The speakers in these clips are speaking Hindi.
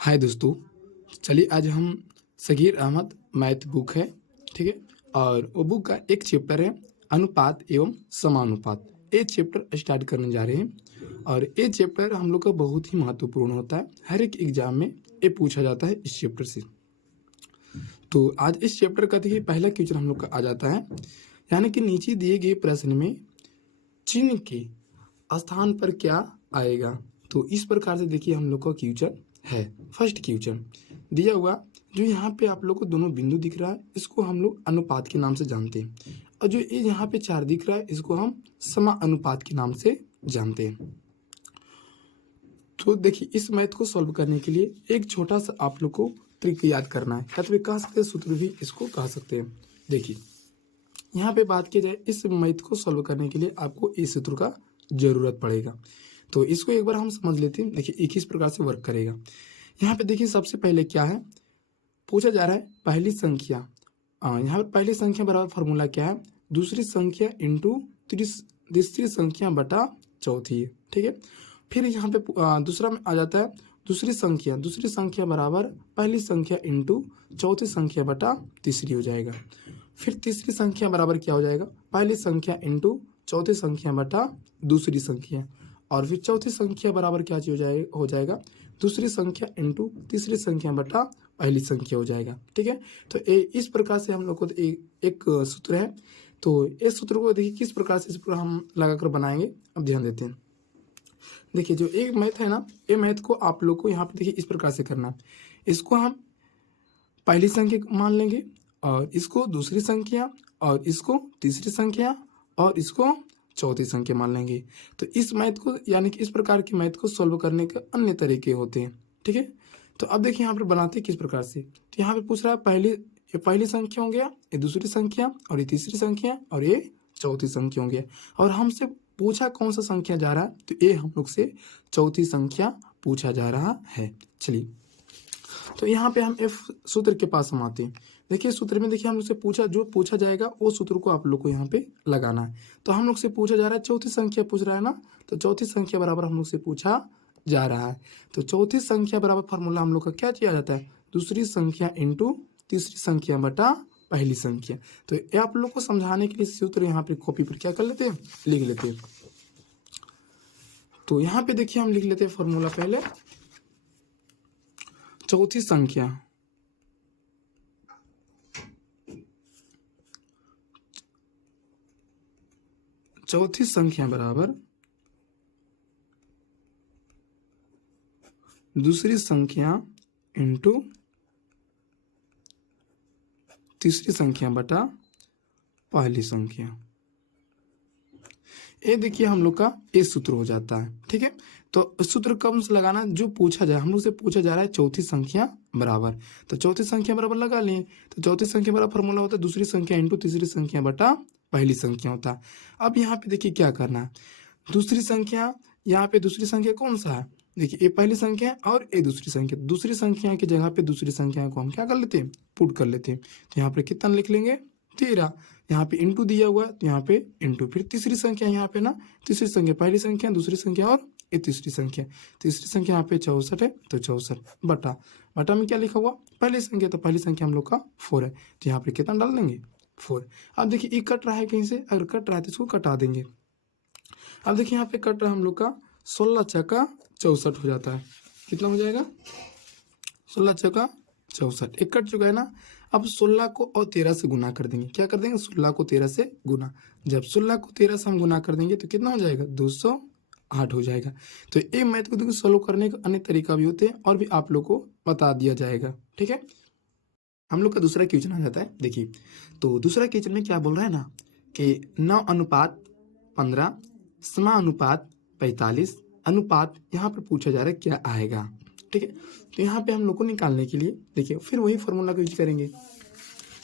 हाय दोस्तों, चलिए आज हम सगीर अहमद मैथ बुक है, ठीक है। और वो बुक का एक चैप्टर है अनुपात एवं समानुपात। ये चैप्टर स्टार्ट करने जा रहे हैं और ये चैप्टर हम लोग का बहुत ही महत्वपूर्ण होता है। हर एक एग्जाम में ये पूछा जाता है इस चैप्टर से। तो आज इस चैप्टर का देखिए पहला क्वेश्चन हम लोग का आ जाता है, यानी कि नीचे दिए गए प्रश्न में चिन्ह के स्थान पर क्या आएगा। तो इस प्रकार से देखिए हम लोग का क्वेश्चन है। फर्स्ट क्वेश्चन दिया हुआ, जो यहाँ पे आप लोग को दोनों बिंदु दिख रहा है इसको हम लोग अनुपात के नाम से जानते हैं, और जो ये यहाँ पे 4 दिख रहा है इसको हम समानुपात के नाम से जानते हैं। तो देखिए इस मैथ को सॉल्व करने के लिए एक छोटा सा आप लोग को ट्रिक याद करना है, या तो कह सकते हैं सूत्र भी इसको कह सकते हैं। देखिए यहाँ पे बात की जाए, इस मैथ को सॉल्व करने के लिए आपको इस सूत्र का जरूरत पड़ेगा। तो इसको एक बार हम समझ लेते हैं। देखिए एक इस प्रकार से वर्क करेगा। यहाँ पे देखिए सबसे पहले क्या है पूछा जा रहा है, पहली संख्या। यहाँ पर पहली संख्या बराबर फॉर्मूला क्या है, दूसरी संख्या इंटू तीसरी संख्या बटा चौथी है, ठीक है। फिर यहाँ पे दूसरा में आ जाता है दूसरी संख्या बराबर पहली संख्या इंटू चौथी संख्या बटा तीसरी हो जाएगा। फिर तीसरी संख्या बराबर क्या हो जाएगा, पहली संख्या इंटू चौथी संख्या बटा दूसरी संख्या। और फिर चौथी संख्या बराबर क्या चीज हो जाएगा दूसरी संख्या इंटू तीसरी संख्या बटा पहली संख्या हो जाएगा, ठीक है। तो इस प्रकार से हम लोग को एक सूत्र है। तो इस सूत्र को देखिए किस प्रकार से इस पर हम लगाकर बनाएंगे, अब ध्यान देते हैं। देखिए जो एक मैथ है ना, ये मैथ को आप लोग को यहाँ पे देखिए इस प्रकार से करना है। इसको हम पहली संख्या मान लेंगे, और इसको दूसरी संख्या, और इसको तीसरी संख्या, और इसको चौथी संख्या मान लेंगे। तो इस मैथ को यानी कि इस प्रकार के मैथ को सॉल्व करने के अन्य तरीके होते हैं, ठीक है। तो अब देखिए यहाँ पर बनाते किस प्रकार से। तो यहाँ पे पूछ रहा है ये पहली संख्या हो गया, ये दूसरी संख्या, और ये तीसरी संख्या, और ये चौथी संख्या हो गया। और हमसे पूछा कौन सा संख्या जा रहा है, तो ये हम लोग से चौथी संख्या पूछा जा रहा है। चलिए तो यहाँ पे हम एफ सूत्र के पास हम आते हैं। देखिए सूत्र में देखिए हम लोग से जो पूछा जाएगा वो सूत्र को आप लोग को यहाँ पे लगाना है। तो हम लोग से पूछा जा रहा है चौथी संख्या पूछ रहा है ना, तो चौथी संख्या बराबर हम लोग से पूछा जा रहा है। तो चौथी संख्या बराबर फॉर्मूला हम लोग का क्या किया जाता है, दूसरी संख्या इंटू तीसरी संख्या बटा पहली संख्या। तो ये आप लोग को समझाने के लिए सूत्र यहाँ पे कॉपी पर क्या कर लेते हैं, लिख लेते हैं। तो यहाँ पे देखिए हम लिख लेते हैं फॉर्मूला पहले, चौथी संख्या बराबर दूसरी संख्या इंटू तीसरी संख्या बटा पहली संख्या। ये देखिए हम लोग का ये सूत्र हो जाता है, ठीक है। तो सूत्र कब से लगाना, जो पूछा जाए, हम लोग से पूछा जा रहा है चौथी संख्या बराबर, तो चौथी संख्या बराबर लगा लिए। तो चौथी संख्या बराबर फॉर्मूला होता है दूसरी संख्या इंटू तीसरी संख्या बटा पहली संख्या होता है। अब यहाँ पे देखिए क्या करना है, दूसरी संख्या, यहाँ पे दूसरी संख्या कौन सा है, देखिए ये पहली संख्या और ये दूसरी संख्या की जगह पे दूसरी संख्या को हम क्या कर लेते हैं, पुट कर लेते हैं। तो यहाँ पे कितना लिख लेंगे, 13। यहाँ पे इंटू दिया हुआ है तो यहाँ पे इंटू, फिर तीसरी संख्या यहाँ पे ना, तीसरी संख्या पहली संख्या दूसरी संख्या और ये तीसरी संख्या यहाँ पे 64 है, तो 64 बटा में क्या लिखा हुआ, पहली संख्या, तो पहली संख्या हम लोग का 4 है, तो यहाँ पे कितना डाल देंगे 4। अब देखिए ये कट रहा है कहीं से, अगर कट रहा है तो इसको कटा देंगे। अब देखिए यहाँ पे कट रहा है हम लोग का 16 चौका 64 हो जाता है, कितना हो जाएगा 16 चौका 64, एक कट चुका है ना। अब 16 को और 13 से गुना कर देंगे, क्या कर देंगे 16 को 13 से गुना, जब 16 को 13 से हम गुना कर देंगे तो कितना हो जाएगा 208 हो जाएगा। तो ये मैथ को देखो सॉल्व करने का अन्य तरीका भी होते हैं और भी आप लोग को बता दिया जाएगा, ठीक है। हम लोग का दूसरा क्वेश्चन आ जाता है। देखिए तो दूसरा क्वेश्चन में क्या बोल रहा है ना कि 9:15 समानुपात 45 अनुपात, यहाँ पर पूछा जा रहा है क्या आएगा, ठीक है। तो यहाँ पे हम लोग को निकालने के लिए देखिए फिर वही फॉर्मूला का यूज करेंगे।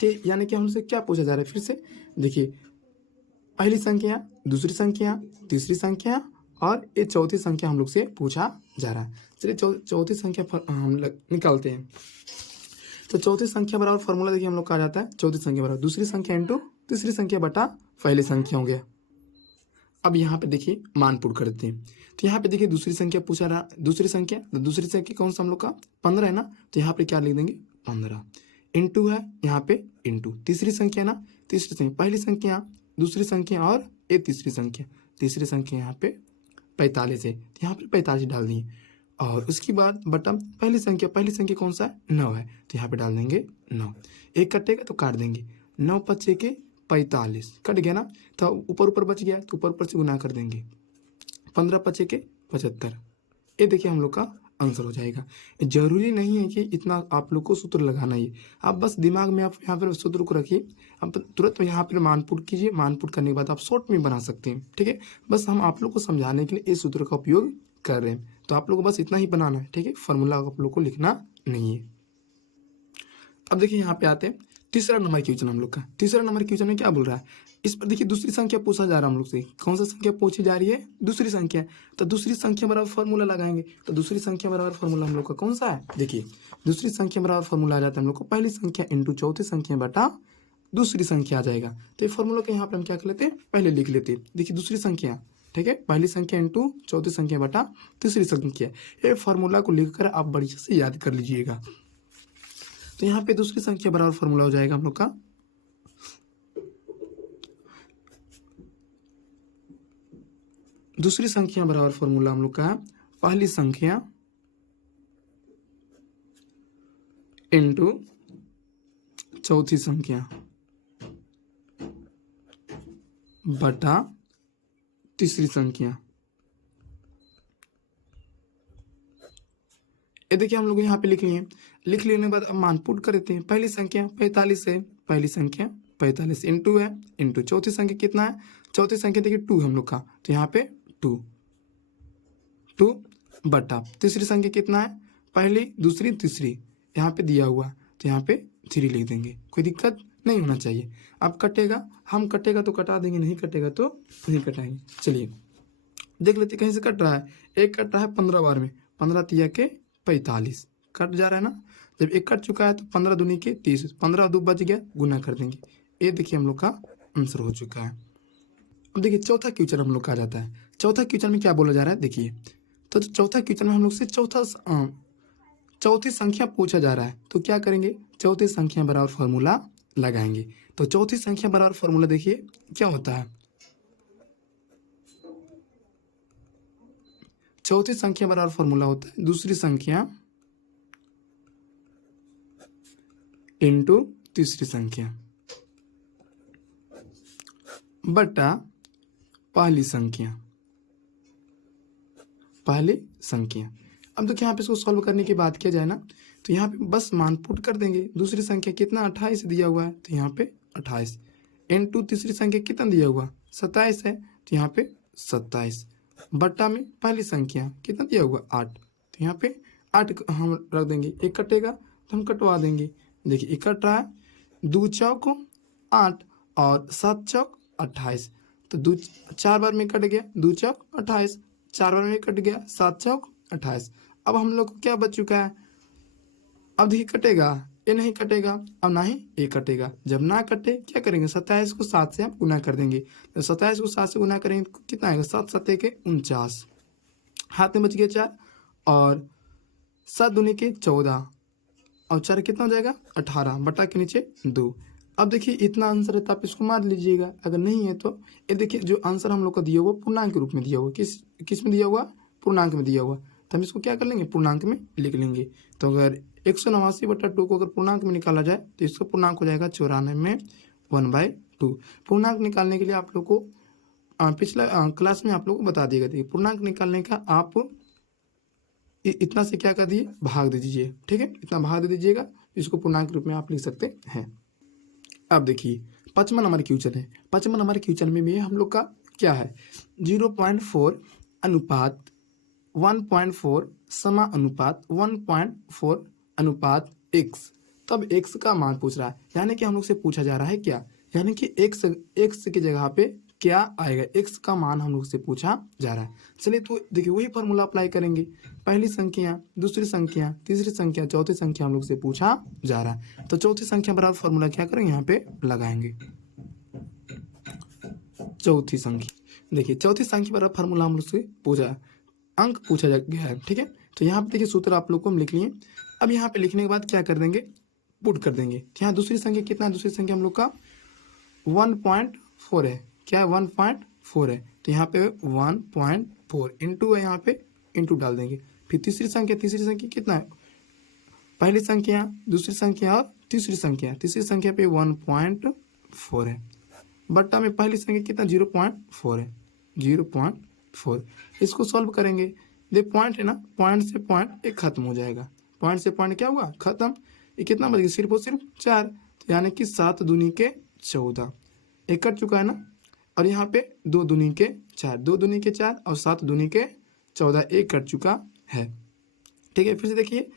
तो यानी कि हमसे क्या पूछा जा रहा है, फिर से देखिए पहली संख्या, दूसरी संख्या, तीसरी संख्या और ये चौथी संख्या हम लोग से पूछा जा रहा है। चलिए चौथी संख्या हम निकालते हैं। तो चौथी संख्या बराबर फॉर्मूला देखिए हम लोग का आ जाता है, चौथी संख्या बराबर दूसरी संख्या इंटू तीसरी संख्या बटा पहली संख्या हो गया। अब यहाँ पे देखिए मान पुट करते हैं। तो यहाँ पे देखिए दूसरी संख्या पूछा रहा, दूसरी संख्या, तो दूसरी संख्या कौन सा हम लोग का 15 है ना, तो यहाँ पे क्या लिख देंगे 15 इंटू है यहाँ पे इंटू तीसरी संख्या ना, तीसरी संख्या पहली संख्या दूसरी संख्या और ये तीसरी संख्या यहाँ पे 45 है, तो यहाँ पे 45 डाल दिए और उसके बाद बटा पहली संख्या कौन सा है 9 है, तो यहाँ पे डाल देंगे 9। एक कटेगा तो काट देंगे, 9 पच्चे के 45 कट गया ना, तो ऊपर ऊपर बच गया तो ऊपर से गुना कर देंगे, 15 पच्चे के 75। ये देखिए हम लोग का आंसर हो जाएगा। जरूरी नहीं है कि इतना आप लोग को सूत्र लगाना ही, आप बस दिमाग में आप यहाँ पर सूत्र को रखिए, आप तुरंत यहाँ पर मानपुट कीजिए, मानपुट करने के बाद आप शॉर्ट में बना सकते हैं। ठीक है, बस हम आप लोग को समझाने के लिए इस सूत्र का उपयोग कर रहे हैं, तो आप लोग को बस इतना ही बनाना है। ठीक है, फॉर्मूला आप लोग को लिखना नहीं है। अब देखिए यहाँ पे आते हैं तीसरा नंबर क्वेश्चन हम लोग का। तीसरा नंबर क्वेश्चन में क्या बोल रहा है, इस पर देखिए दूसरी संख्या पूछा जा रहा है हम लोग से। कौन सा संख्या पूछी जा रही है, दूसरी संख्या। तो दूसरी संख्या बराबर फॉर्मूला लगाएंगे, तो दूसरी संख्या बराबर फॉर्मूला हम लोग का कौन सा है, देखिए दूसरी संख्या बराबर फॉर्मूला आ जाता है हम लोग को पहली संख्या इंटू चौथी संख्या बटा दूसरी संख्या आ जाएगा। तो ये फॉर्मूला के यहाँ पे हम क्या कर लेते हैं, पहले लिख लेते हैं। देखिए दूसरी संख्या, ठीक है, पहली संख्या इंटू चौथी संख्या बटा तीसरी संख्या, ये फॉर्मूला को लिखकर आप बढ़िया से याद कर लीजिएगा। तो यहाँ पे दूसरी संख्या बराबर फॉर्मूला हो जाएगा हम लोग का दूसरी संख्या बराबर फॉर्मूला हम लोग का पहली संख्या इंटू चौथी संख्या बटा तीसरी संख्या। ये देखिए हम लोग यहाँ पे लिख लिए, लिख लेने के बाद अब मान पुट कर देते हैं। पहली संख्या 45 है, पहली संख्या 45 इंटू है, इंटू चौथी संख्या कितना है, चौथी संख्या देखिए 2 हम लोग का, तो यहाँ पे 2 बटा तीसरी संख्या कितना है, पहली दूसरी तीसरी यहाँ पे दिया हुआ, तो यहाँ पे 3 लिख देंगे, कोई दिक्कत नहीं होना चाहिए। अब कटेगा, हम कटेगा तो कटा देंगे, नहीं कटेगा तो नहीं कटाएंगे। चलिए देख लेते कहीं से कट रहा है, एक कट रहा है 15 बार में, 15 तिया के 45 कट जा रहा है ना। जब एक कट चुका है तो 15 दूनी के 30, 15 दो बच गया, गुना कर देंगे। ये देखिए हम लोग का आंसर हो चुका है। अब देखिए चौथा क्वेश्चन हम लोग का आ जाता है। चौथा क्वेश्चन में क्या बोला जा रहा है, देखिए तो चौथा क्वेश्चन में हम लोग से चौथी संख्या पूछा जा रहा है, तो क्या करेंगे, चौथी संख्या बराबर फॉर्मूला लगाएंगे। तो चौथी संख्या बराबर फॉर्मूला देखिए क्या होता है, चौथी संख्या बराबर फॉर्मूला होता है दूसरी संख्या इंटू तीसरी संख्या बटा पहली संख्या। अब देखिए यहाँ पे इसको सॉल्व करने की बात किया जाए ना, तो यहाँ पे बस मान पुट कर देंगे। दूसरी संख्या कितना 28 दिया हुआ है, तो यहाँ पे 28 इंटू तीसरी संख्या कितना दिया हुआ 27 है, तो यहाँ पे 27 बट्टा में पहली संख्या कितना दिया हुआ 8, तो यहाँ पे 8 हम रख देंगे। एक कटेगा तो हम कटवा देंगे। देखिए एक कट रहा है, 2 चौक 8 और 7 चौक 28, तो 2 4 बार में कट गया, 2 चौक 28, 4 बार में कट गया, 7 चौक 28। अब हम लोग को क्या बच चुका है, अब देखिए कटेगा, ये नहीं कटेगा, अब ना ही ये कटेगा। जब ना कटे क्या करेंगे, 27 को 7 से आप गुना कर देंगे। तो 27 को 7 से गुना करेंगे तो कितना आएगा, 7 7 के 49, हाथ में बच गया 4 और 7 दूनी के 14 और 4 कितना हो जाएगा 18 बटा के नीचे 2। अब देखिए इतना आंसर है तो आप इसको मार लीजिएगा, अगर नहीं है तो ये देखिए जो आंसर हम लोग को दिया हुआ पूर्णांक के रूप में दिया हुआ, किस में दिया हुआ, पूर्णांक में दिया हुआ, तो हम इसको क्या कर लेंगे, पूर्णांक में लिख लेंगे। तो अगर 189/2 को अगर पूर्णांक में निकाला जाए तो इसका पूर्णांक हो जाएगा 94 में 1/2। पूर्णांक निकालने के लिए आप लोग को पिछला क्लास में आप लोग को बता दिया गया, पूर्णांक निकालने का आप इतना से क्या कर दिए, भाग दे दीजिए। ठीक है, इतना भाग दे दीजिएगा, इसको पूर्णांक रूप में आप लिख सकते हैं। अब देखिए 5वां नंबर क्वेश्चन है। 5वां नंबर क्वेश्चन में भी हम लोग का क्या है, 0.4 अनुपात 1.4 समा अनुपात 1.4 अनुपात x। तब x का मान पूछ रहा है, यानी कि हम लोग से पूछा जा रहा है क्या, यानी कि x की जगह पे क्या आएगा, x का मान हम लोग से पूछा जा रहा है। चलिए तो देखिए वही फॉर्मूला अप्लाई करेंगे, पहली संख्या दूसरी संख्या तीसरी संख्या चौथी संख्या हम लोग से पूछा जा रहा है। तो चौथी संख्या बराबर फॉर्मूला क्या करेंगे, यहाँ पे लगाएंगे। चौथी संख्या देखिए चौथी संख्या वाला फार्मूला हम लोग से पूछा, अंक पूछा गया है, ठीक है। तो यहाँ पे देखिए सूत्र आप लोग को हम लिख लिए। अब यहाँ पे लिखने के बाद क्या कर देंगे, पुट कर देंगे। तो यहाँ दूसरी संख्या कितना है, दूसरी संख्या हम लोग का 1.4 है। क्या है, 1.4 है। तो यहाँ पे 1.4 इंटू है, यहाँ पे इंटू डाल देंगे। फिर तीसरी संख्या कितना है, पहली संख्या, दूसरी संख्या और तीसरी संख्या पे 1.4 है, बट्टा में पहली संख्या कितना 0.4 है, 0.4। इसको सॉल्व करेंगे। ये पॉइंट है ना, पॉइंट से पॉइंट एक खत्म हो जाएगा, पॉइंट से पॉइंट क्या हुआ, खत्म। ये कितना बच गया, सिर्फ और सिर्फ 4। तो यानी कि 7 दूनी के 14, एक कट चुका है ना। और यहाँ पे 2 दूनी के 4, 2 दूनी के 4 और 7 दूनी के 14, एक कट चुका है, ठीक है। फिर से देखिए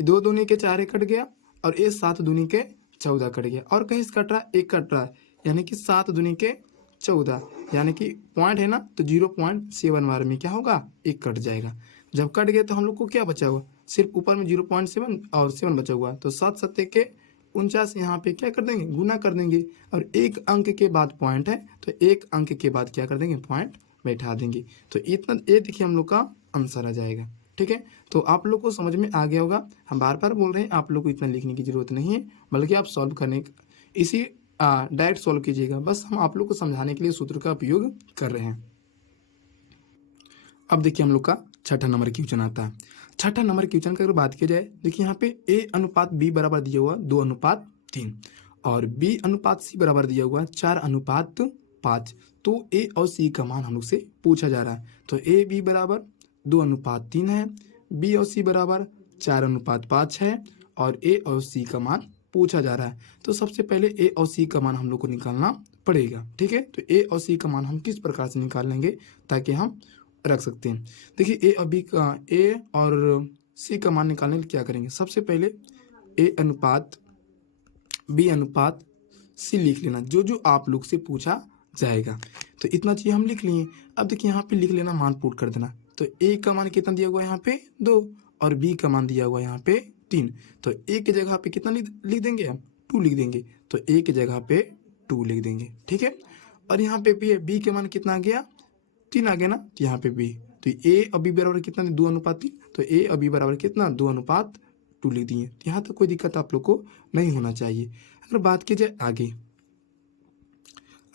2 दूनी के 4 एक कट गया और ये 7 दूनी के 14 कट गया, और कहीं से कट रहा, एक कट रहा है, यानी कि 7 दूनी के 14, यानी कि पॉइंट है ना, तो 0.7 बार में क्या होगा, एक कट जाएगा। जब कट गया तो हम लोग को क्या बचा हुआ, सिर्फ ऊपर में 0.7 और 7 बचा हुआ। तो 7 7 के 49, यहाँ पे क्या कर देंगे, गुना कर देंगे। और एक अंक के बाद पॉइंट है, तो एक अंक के बाद क्या कर देंगे, पॉइंट बैठा देंगे। तो इतना, ये देखिए हम लोग का आंसर आ जाएगा, ठीक है। तो आप लोग को समझ में आ गया होगा। हम बार बार बोल रहे हैं, आप लोग को इतना लिखने की जरूरत नहीं है, बल्कि आप सॉल्व करने इसी डायरेक्ट सॉल्व कीजिएगा। बस हम आप लोग को समझाने के लिए सूत्र का उपयोग कर रहे हैं। अब देखिए हम लोग का छठा नंबर क्वेश्चन आता है। छठा नंबर क्वेश्चन की अगर बात की जाए, देखिए यहाँ पे A/B बराबर दिया हुआ 2:3 और B/C बराबर दिया हुआ 4:5। तो A और C का मान हम लोग से पूछा जा रहा है। तो AB बराबर 2:3 है, B और C बराबर 4:5 है, और A और C का मान पूछा जा रहा है। तो सबसे पहले A और C का मान हम लोग को निकालना पड़ेगा, ठीक है। तो A और C का मान हम किस प्रकार से निकाल लेंगे ताकि हम रख सकते हैं। देखिए A और C का मान निकालने के लिए क्या करेंगे, सबसे पहले A/B/C लिख लेना, जो आप लोग से पूछा जाएगा। तो इतना चीज हम लिख लिए। अब देखिए यहाँ पे लिख लेना, मान पुट कर देना। तो A का मान कितना दिया हुआ है यहाँ पे 2, और B का मान दिया हुआ है यहाँ पे 3। तो A की जगह पे कितना लिख देंगे हम, 2 लिख देंगे। तो A की जगह पे 2 लिख देंगे, ठीक है। और यहाँ पे B के मान कितना आ गया, 3 आ गया ना। तो यहाँ पे B, तो A और B बराबर कितना, 2:3। तो A और B बराबर कितना, 2:2 लिख दिए। तो यहाँ तक कोई दिक्कत आप लोग को नहीं होना चाहिए। अगर बात की जाए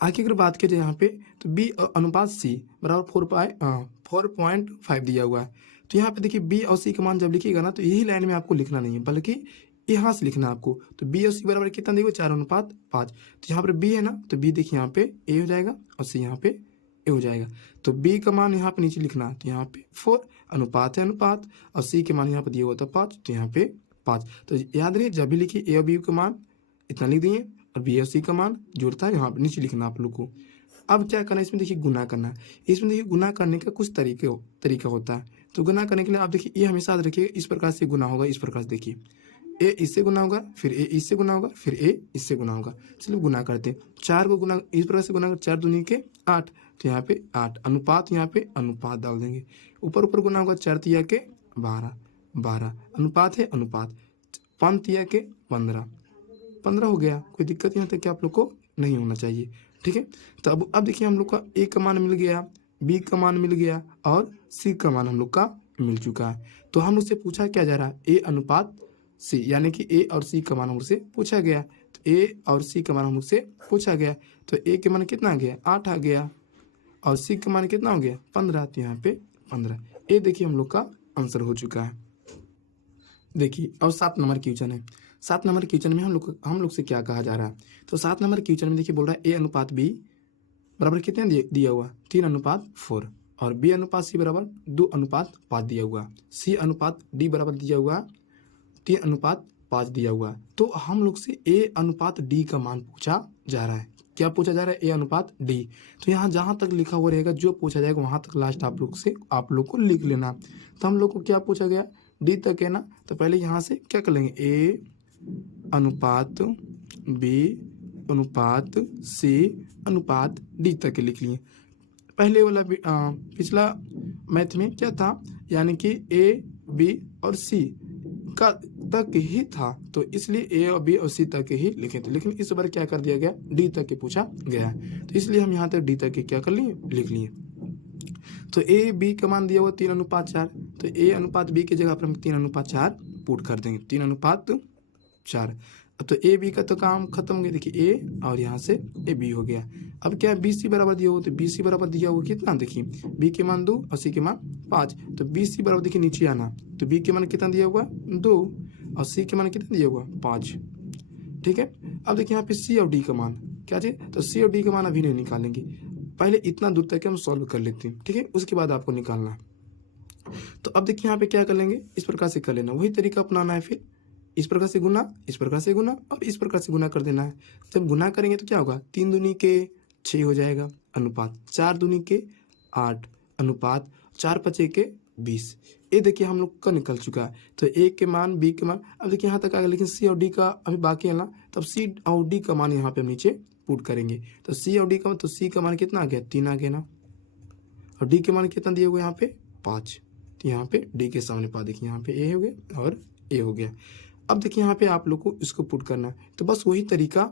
आगे अगर बात की जाए यहाँ पे, तो B/C बराबर 4.5 दिया हुआ है। तो यहाँ पे देखिए B और C का मान जब लिखिएगा ना, तो यही लाइन में आपको लिखना नहीं है, बल्कि यहाँ से लिखना है आपको। तो B और C बराबर कितना दिया हुआ, 4:5। तो यहाँ पर B है ना, तो B देखिए यहाँ पे A हो जाएगा और C यहाँ पे A हो जाएगा। तो B का मान यहाँ पे नीचे लिखना है, तो यहाँ पे 4 अनुपात है अनुपात, और C के मान यहाँ पे दिया हुआ था 5, तो यहाँ पे 5। तो याद रहे, जब भी लिखिए A और B का मान इतना लिख दिए, और B और C का मान जोड़ता है यहाँ पे नीचे लिखना आप लोग को। अब क्या करना है, इसमें देखिए गुना करना है। इसमें देखिए गुना करने का कुछ तरीका होता है। तो गुना करने के लिए आप देखिए, ये हमेशा याद रखिए, इस प्रकार से गुना होगा, इस प्रकार से देखिए, A इससे गुना होगा, फिर A इससे गुना होगा, फिर A इससे गुना होगा। चलिए गुना करते हैं। 4 को गुना इस प्रकार से गुना कर, 4 दूनी के 8, तो यहाँ पे 8 अनुपात, यहाँ पे अनुपात डाल देंगे। ऊपर ऊपर गुना होगा, 4 तिया के 12 अनुपात है अनुपात, 5 तिया के 15 हो गया। कोई दिक्कत यहाँ तक कि आप लोग को नहीं होना चाहिए, ठीक है। तो अब देखिए हम लोग का A का मान मिल गया, B का मान मिल गया, और C का मान हम लोग का मिल चुका है। तो हम लोग से पूछा क्या जा रहा है, A/C, यानी कि A और C का मान हम लोग से पूछा गया। तो A और C का मान हम लोग से पूछा गया। तो A के मान कितना आ गया, 8 आ गया, और C का मान कितना हो गया, 15। तो यहाँ पे 15। ये देखिए हम लोग का आंसर हो चुका है। देखिए अब 7 नंबर क्वेश्चन है। 7 नंबर क्वेश्चन में हम लोग से क्या कहा जा रहा है। तो 7 नंबर क्वेश्चन में देखिए बोल रहा है A/B बराबर कितना दिया हुआ, 3:4, और B/C बराबर 2:5 दिया हुआ, C/D बराबर दिया हुआ 3:5 दिया हुआ। तो हम लोग से A/D का मान पूछा जा रहा है। क्या पूछा जा रहा है, A/D। तो यहाँ जहाँ तक लिखा हुआ रहेगा, जो पूछा जाएगा वहाँ तक लास्ट आप लोग को लिख लेना। तो हम लोग को क्या पूछा गया, D तक है ना। तो पहले यहाँ से क्या कर लेंगे, A/B/C/D तक लिख लिए। पहले वाला पिछला मैथ में क्या था, यानी कि A, B और C का तक ही था, तो इसलिए ए और बी और सी तक ही लिखे थे। लेकिन इस बार क्या कर दिया गया, डी तक के पूछा गया है, तो इसलिए हम यहाँ तक डी तक के क्या कर लिए, लिख लिए। तो ए बी का मान दिया हुआ 3:4, तो ए अनुपात बी की जगह पर हम 3:4 पुट कर देंगे, 3:4। अब तो ए बी का तो काम खत्म हो गया, देखिए ए और यहाँ से ए बी हो गया। अब क्या है, बी सी बराबर दिया हुआ, तो बी सी बराबर दिया हुआ कितना, देखिए बी के मान 2 और सी के मान 5, तो बी सी बराबर देखिए नीचे आना, तो बी के मान कितना दिया हुआ 2 और सी के मान कितना दिया हुआ 5, ठीक है। अब देखिए यहाँ पे सी और डी का मान क्या चाहिए, तो सी और डी का मान अभी नहीं निकालेंगे, पहले इतना दूर तक हम सॉल्व कर लेते हैं, ठीक है, उसके बाद आपको निकालना है। तो अब देखिए यहाँ पे क्या कर लेंगे, इस प्रकार से कर लेना, वही तरीका अपनाना है, फिर इस प्रकार से गुना, इस प्रकार से गुना और इस प्रकार से गुना कर देना है। जब गुना करेंगे तो क्या होगा, 3 दूनी के 6 हो जाएगा अनुपात, 4 दूनी के 8 अनुपात 4 पचे के 20। ये देखिए हम लोग का निकल चुका है, तो ए के मान बी के मान, अब देखिए यहाँ तक आ गया, लेकिन सी और डी का अभी बाकी है ना, तब सी और डी का मान यहाँ पे हम नीचे पुट करेंगे, तो सी और डी का, तो सी का मान कितना आ गया 3 आ गया ना, और डी के मान कितना दिए हुए यहाँ पे 5, तो यहाँ पे डी के सामने पा, देखिए यहाँ पे ए हो गया और ए हो गया। अब देखिए यहाँ पे आप लोग को इसको पुट करना है, तो बस वही तरीका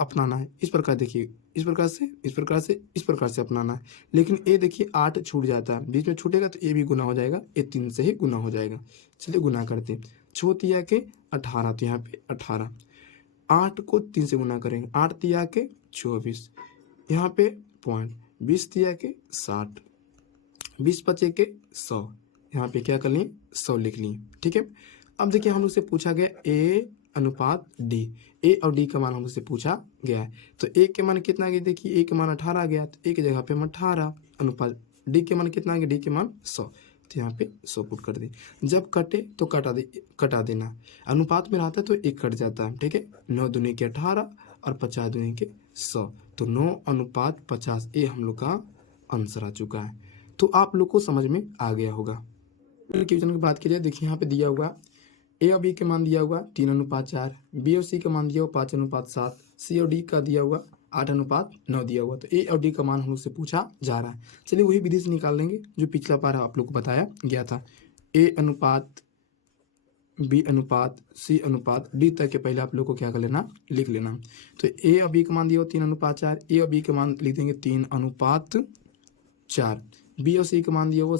अपनाना है, इस प्रकार देखिए, इस प्रकार से इस प्रकार से इस प्रकार से अपनाना है। लेकिन ए देखिए 8 छूट जाता है, बीच में छूटेगा तो ए भी गुना हो जाएगा, ए 3 से ही गुना हो जाएगा। चलिए गुना करते हैं, 6 तिया के 18, तो यहाँ पे 18, 8 को 3 से गुना करेंगे, 8 तिया के 24, यहाँ पे पॉइंट, 20 तिया के 60, 20 पचे के 100, यहाँ पे क्या कर लिए 100 लिख लिए, ठीक है। अब देखिए हम लोग से पूछा गया ए अनुपात डी, ए और डी का मान हम लोग से पूछा गया है, तो ए के मान कितना आ गया, देखिए ए के मान 18 आ गया, तो ए की जगह पे हम 18 अनुपात, डी के मान कितना आ गया, डी के मान 100, तो यहाँ पे 100 पुट कर दे। जब कटे तो कटा देना, अनुपात में रहता है तो एक कट जाता है, ठीक है। 9 दूनी के 18 और 50 दूनी के 100, तो 9:50 ये हम लोग का आंसर आ चुका है। तो आप लोग को समझ में आ गया होगा। क्वेश्चन की बात की जाए, देखिए यहाँ पे दिया हुआ ए और बी के मान दिया हुआ 3:4, बी और सी का मान दिया हुआ 5:7, सी और डी का दिया हुआ 8:9 दिया हुआ, तो ए और डी का मान हम लोग से पूछा जा रहा है। चलिए वही विधि से निकाल लेंगे जो पिछला बार आप लोग को बताया गया था, ए अनुपात बी अनुपात सी अनुपात डी तक के पहले आप लोग को क्या कर लेना, लिख लेना। तो ए और बी का मान दिया हुआ 3:4, ए और बी का मान लिख देंगे 3:4, बी और सी का मान दिया हुआ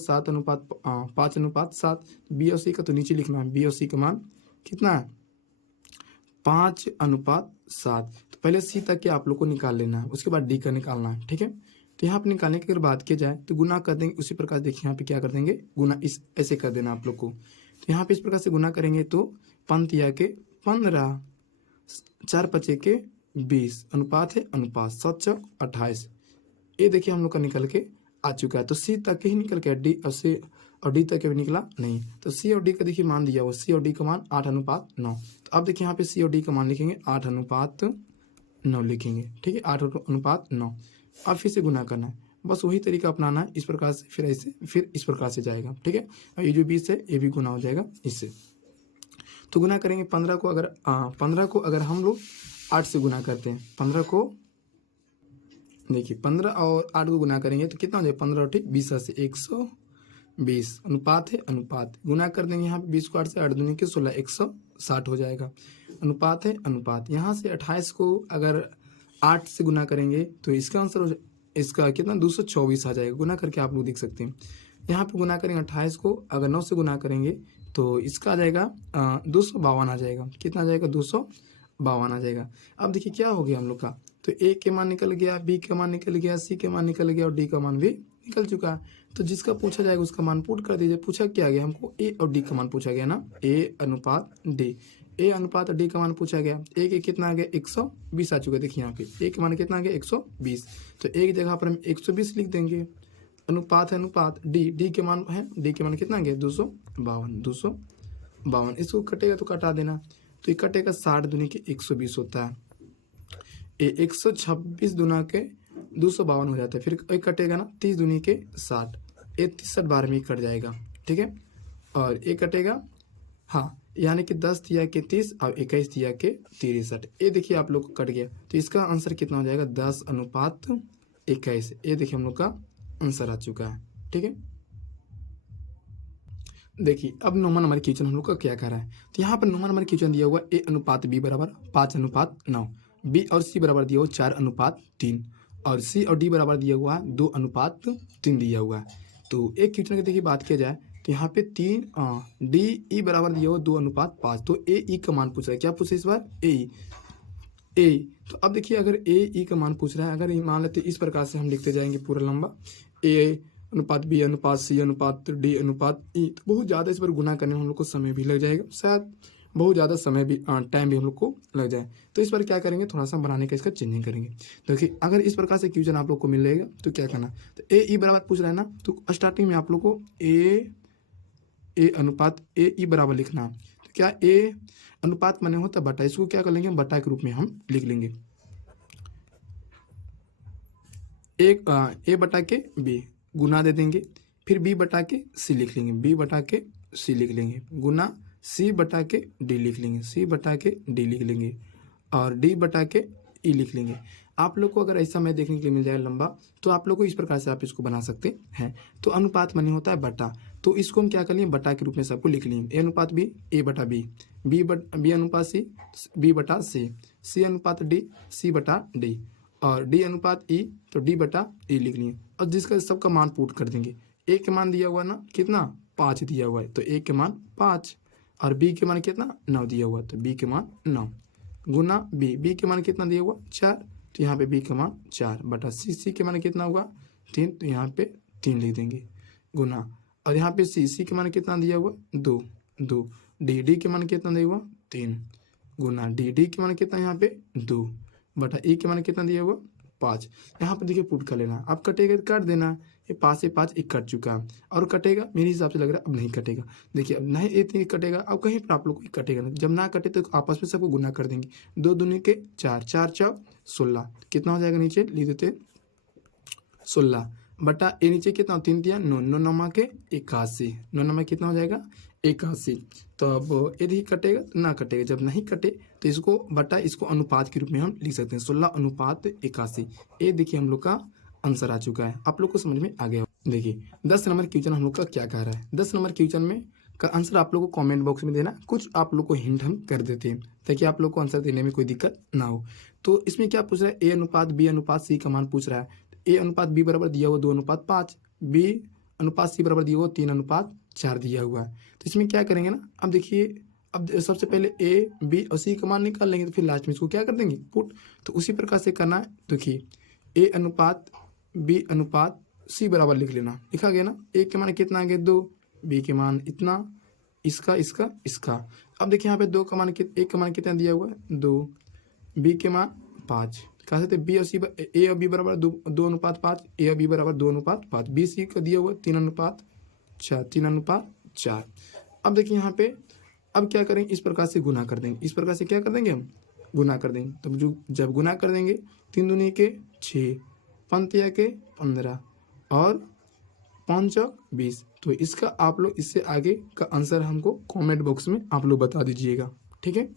5:7, बी और सी का तो नीचे लिखना है, बी और सी का मान कितना है 5:7, तो पहले सी तक के आप लोग को निकाल लेना है, उसके बाद डी का निकालना है, ठीक है। तो यहाँ पे निकालने की अगर बात की जाए तो गुना कर देंगे, उसी प्रकार देखिए यहाँ पे क्या कर देंगे, गुना इस ऐसे कर देना आप लोग को। तो यहाँ पे इस प्रकार से गुना करेंगे तो 5 के 15, 4 पचे के 20 अनुपात है अनुपात, 7 28, ये देखिए हम लोग का निकल के आ चुका है। तो सी तक ही निकल के डी और सी और डी तक भी निकला नहीं, तो सी और डी का देखिए मान दिया हुआ, सी और डी का मान 8:9, तो अब देखिए यहाँ पे सी और डी का मान लिखेंगे 8:9 लिखेंगे, ठीक है, 8:9। अब फिर से गुना करना है, बस वही तरीका अपनाना है, इस प्रकार से फिर ऐसे फिर इस प्रकार से जाएगा, ठीक है। और ये जो 20 है ये भी गुना हो जाएगा इससे। तो गुना करेंगे 15 को अगर हम लोग 8 से गुना करते हैं, 15 को देखिए 15 और 8 को गुना करेंगे तो कितना हो जाएगा, 15 ठीक 20 से 120 अनुपात है अनुपात, गुना कर देंगे यहाँ पे 20 को 8 से, 8 दूनी के 16, 160 हो जाएगा, अनुपात है अनुपात। यहाँ से 28 को अगर 8 से गुना करेंगे तो इसका आंसर इसका कितना 224 आ जाएगा, गुना करके आप लोग देख सकते हैं। यहाँ पे गुना करेंगे 28 को अगर 9 से गुना करेंगे तो इसका आ जाएगा 252 आ जाएगा, कितना आ जाएगा 252 आ जाएगा। अब देखिए क्या हो गया हम लोग का, तो ए के मान निकल गया, बी के मान निकल गया, सी के मान निकल गया और डी का मान भी निकल चुका है। तो जिसका पूछा जाएगा उसका मान पुट कर दीजिए। पूछा क्या गया हमको, ए और डी का मान पूछा गया ना, ए अनुपात डी, ए अनुपात डी का मान पूछा गया। ए के कितना आ गया 120 आ चुका है, देखिए यहाँ पे ए के मान कितना आ गया 120, तो एक जगह पर हम 120 लिख देंगे। अनुपात है अनुपात डी के मान है, डी के मान कितना आ गया 252, इसको कटेगा तो कटा देना, तो ये कटेगा 60 दूनी के 120 होता है, ये 126 दूना के 252 हो जाता है, फिर एक कटेगा ना 30 दूनी के 60, ये 63 बार में कट जाएगा, ठीक है। और एक कटेगा हाँ, यानी कि 10 तिया के 30 और 21 तिया के 63, ये देखिए आप लोग कट गया, तो इसका आंसर कितना हो जाएगा 10:21, ये देखिए हम लोग का आंसर आ चुका है, ठीक है। देखिए अब 9वां नंबर क्वेश्चन हम लोग का क्या कर रहा है। तो यहाँ पर 9वां नंबर क्वेश्चन दिया हुआ ए अनुपात बी बराबर 5:9, बी और सी बराबर दिया हुआ 4:3 और सी और डी बराबर दिया हुआ है 2:3 दिया हुआ है। तो एक क्वेश्चन की देखिए बात किया जाए तो यहाँ पे 3 डी ई बराबर दिया हुआ 2:5। तो ए ई का मान पूछ रहा है, क्या पूछ रहा है इस बार, ए। तो अब देखिए अगर ए ई का मान पूछ रहा है, अगर मान लेते इस प्रकार से हम लिखते जाएंगे पूरा लंबा, ए अनुपात बी अनुपात सी अनुपात डी अनुपात ई, तो बहुत ज़्यादा इस पर गुना करने में हम लोग को समय भी लग जाएगा, शायद बहुत ज़्यादा समय भी टाइम भी हम लोग को लग जाए। तो इस पर क्या करेंगे, थोड़ा सा बनाने का इसका चेंजिंग करेंगे। देखिए अगर इस प्रकार से क्वेश्चन आप लोग को मिलेगा तो क्या करना, तो ए ई बराबर पूछ रहा है ना, तो स्टार्टिंग में आप लोग को ए अनुपात ए ई बराबर लिखना। तो क्या ए अनुपात माने होता बटा, इसको क्या कर लेंगे, बटा के रूप में हम लिख लेंगे। ए बटा के बी गुना दे देंगे, फिर बी बटा के सी लिख लेंगे, बी बटा के सी लिख लेंगे, गुना सी बटा के डी लिख लेंगे, सी बटा के डी लिख लेंगे और डी बटा के ई लिख लेंगे। आप लोग को अगर ऐसा मैं देखने के लिए मिल जाए लंबा, तो आप लोग को इस प्रकार से आप इसको बना सकते हैं। तो अनुपात माने होता है बटा, तो इसको हम क्या कर लिए, बटा के रूप में सबको लिख लेंगे। ए अनुपात बी, ए बटा बी, बी अनुपात सी, बी बटा सी अनुपात डी, सी बटा डी और डी अनुपात ई, तो डी बटा ई लिख लिए और जिसका सबका मान पुट कर देंगे। ए के मान दिया हुआ ना कितना, 5 दिया हुआ है, तो ए के मान 5 और बी के मान कितना 9 दिया हुआ, तो बी के मान 9 गुना बी के मान कितना दिया हुआ 4, तो यहाँ पे बी के मान 4 बटा सी के मान कितना हुआ 3, तो यहाँ पे 3 लिख देंगे गुना और यहाँ पे सी के मान कितना दिया हुआ 2 डी के मान कितना दिया हुआ 3 गुना डी के मान कितना यहाँ पे 2 बटा ई के मान कितना दिया हुआ 5। यहाँ पर देखिए पुट कर लेना, अब कटेगा तो काट देना, ये 5 से 5 एक कट चुका है और कटेगा मेरे हिसाब से लग रहा है अब नहीं कटेगा। देखिए अब नहीं इतनी कटेगा, अब कहीं पर आप लोग को कटेगा ना, जब ना कटे तो आपस में सबको गुना कर देंगे, 2 दूनी के 4, 4 चौ 16, कितना हो जाएगा नीचे लिख देते 16 बटा ए नीचे कितना 3 दिया 9, 9 नमा के 81, 9 नमा कितना हो जाएगा 81। तो अब यदि कटेगा ना कटेगा, जब नहीं कटे तो इसको बटा इसको अनुपात के रूप में हम लिख सकते हैं 16:81। ये देखिए हम लोग का आंसर आ चुका है, आप लोग को समझ में आ गया। देखिए 10 नंबर क्वेश्चन हम लोग का क्या कह रहा है, 10 नंबर क्वेश्चन में का आंसर आप लोग को कमेंट बॉक्स में देना, कुछ आप लोग को हिंट हम कर देते हैं ताकि आप लोग को आंसर देने में कोई दिक्कत ना हो। तो इसमें क्या पूछ रहा है, ए अनुपात बी अनुपात सी का मान पूछ रहा है। ए अनुपात बी बराबर दिया हुआ 2:5, बी अनुपात सी बराबर दिया हुआ 3:4 दिया हुआ है। तो इसमें क्या करेंगे ना, अब देखिए अब सबसे पहले ए बी और सी का मान निकाल लेंगे, तो फिर लास्ट में इसको क्या कर देंगे पुट। तो उसी प्रकार से करना है, देखिए ए अनुपात बी अनुपात सी बराबर लिख लेना, लिखा गया ना। ए के मान कितना आ गया 2, बी के मान इतना, इसका इसका इसका। अब देखिए यहाँ पे 2 का मान ए का मान कितना दिया हुआ है 2, बी के मान 5, कहा सकते बी और सी ए और बी बराबर 2:5, ए और बी बराबर 2:5, बी सी का दिया हुआ 3:4। अब देखिए यहाँ पे अब क्या करेंगे, इस प्रकार से गुना कर देंगे, इस प्रकार से क्या कर देंगे हम गुना कर देंगे। तब जो जब गुना कर देंगे 3 दूनी के 6, 5 के 15 और 5 चौक 20। तो इसका आप लोग इससे आगे का आंसर हमको कमेंट बॉक्स में आप लोग बता दीजिएगा, ठीक है।